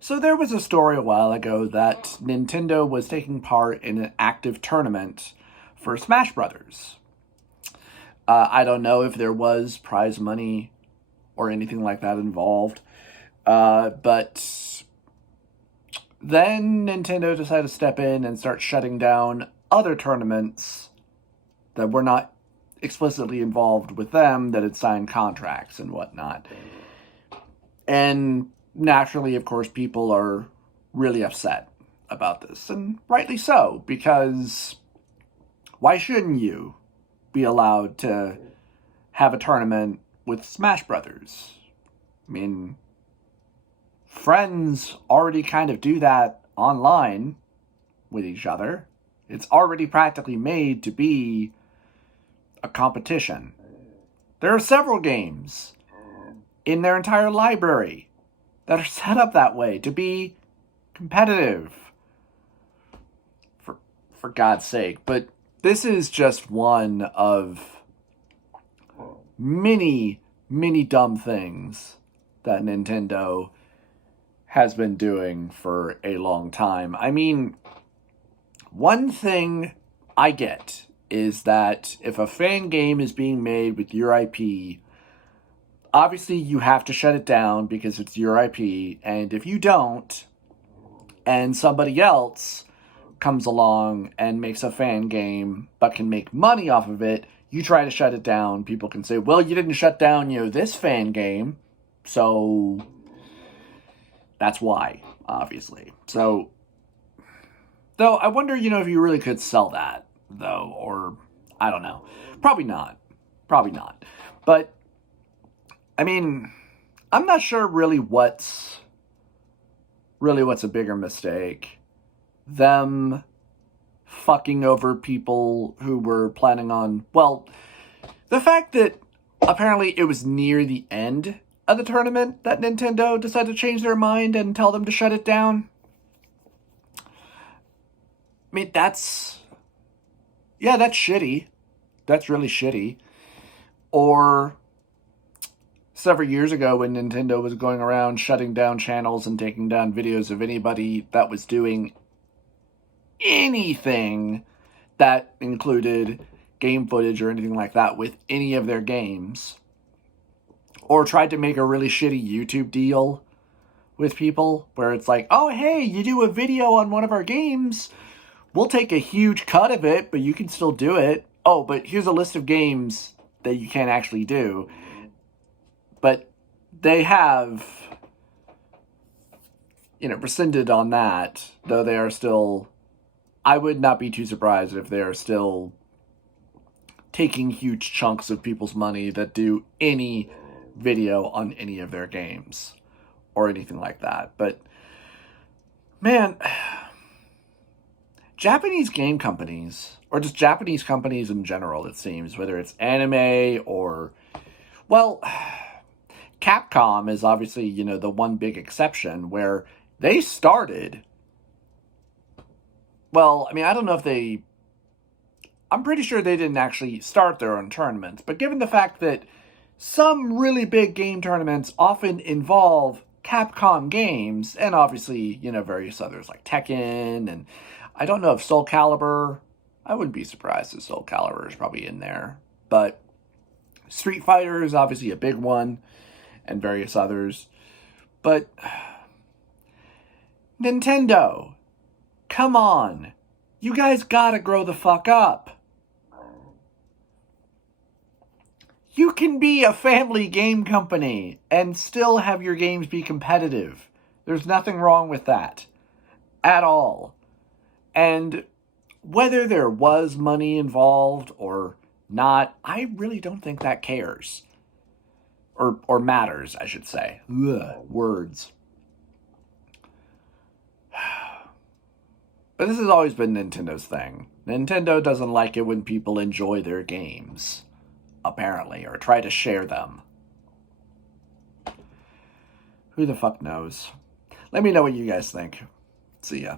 So there was a story a while ago that Nintendo was taking part in an active tournament for Smash Brothers. I don't know if there was prize money or anything like that involved, but then Nintendo decided to step in and start shutting down other tournaments that were not explicitly involved with them, that had signed contracts and whatnot. And naturally, of course, people are really upset about this, and rightly so, because why shouldn't you be allowed to have a tournament with Smash Brothers? I mean, friends already kind of do that online with each other. It's already practically made to be a competition. There are several games in their entire library that are set up that way to be competitive. For God's sake. But this is just one of many, many dumb things that Nintendo has been doing for a long time. I mean, one thing I get is that if a fan game is being made with your IP, obviously you have to shut it down because it's your IP, and if you don't, and somebody else comes along and makes a fan game but can make money off of it, you try to shut it down, people can say, well, you didn't shut down, this fan game, so that's why, obviously. So, though, I wonder, if you really could sell that, though, or, I don't know. Probably not. Probably not. But, I mean, I'm not sure really what's a bigger mistake. Them fucking over people who were planning on, well, the fact that apparently it was near the end of the tournament that Nintendo decided to change their mind and tell them to shut it down. I mean, that's shitty. That's really shitty. Or several years ago when Nintendo was going around shutting down channels and taking down videos of anybody that was doing anything that included game footage or anything like that with any of their games. Or tried to make a really shitty YouTube deal with people where it's like, oh, hey, you do a video on one of our games, we'll take a huge cut of it, but you can still do it. Oh, but here's a list of games that you can't actually do. But they have, rescinded on that, though they are still, I would not be too surprised if they are still taking huge chunks of people's money that do any video on any of their games or anything like that. But, man, Japanese game companies, or just Japanese companies in general, it seems, whether it's anime or, well, Capcom is obviously, the one big exception where they started, well, I mean, I don't know if I'm pretty sure they didn't actually start their own tournaments, but given the fact that some really big game tournaments often involve Capcom games, and obviously, various others like Tekken, and I don't know if Soul Calibur, I wouldn't be surprised if Soul Calibur is probably in there, but Street Fighter is obviously a big one, and various others. But Nintendo, come on. You guys gotta grow the fuck up. You can be a family game company and still have your games be competitive. There's nothing wrong with that. At all. And whether there was money involved or not, I really don't think that cares. Or matters, I should say. Ugh, words. But this has always been Nintendo's thing. Nintendo doesn't like it when people enjoy their games, apparently, or try to share them. Who the fuck knows? Let me know what you guys think. See ya.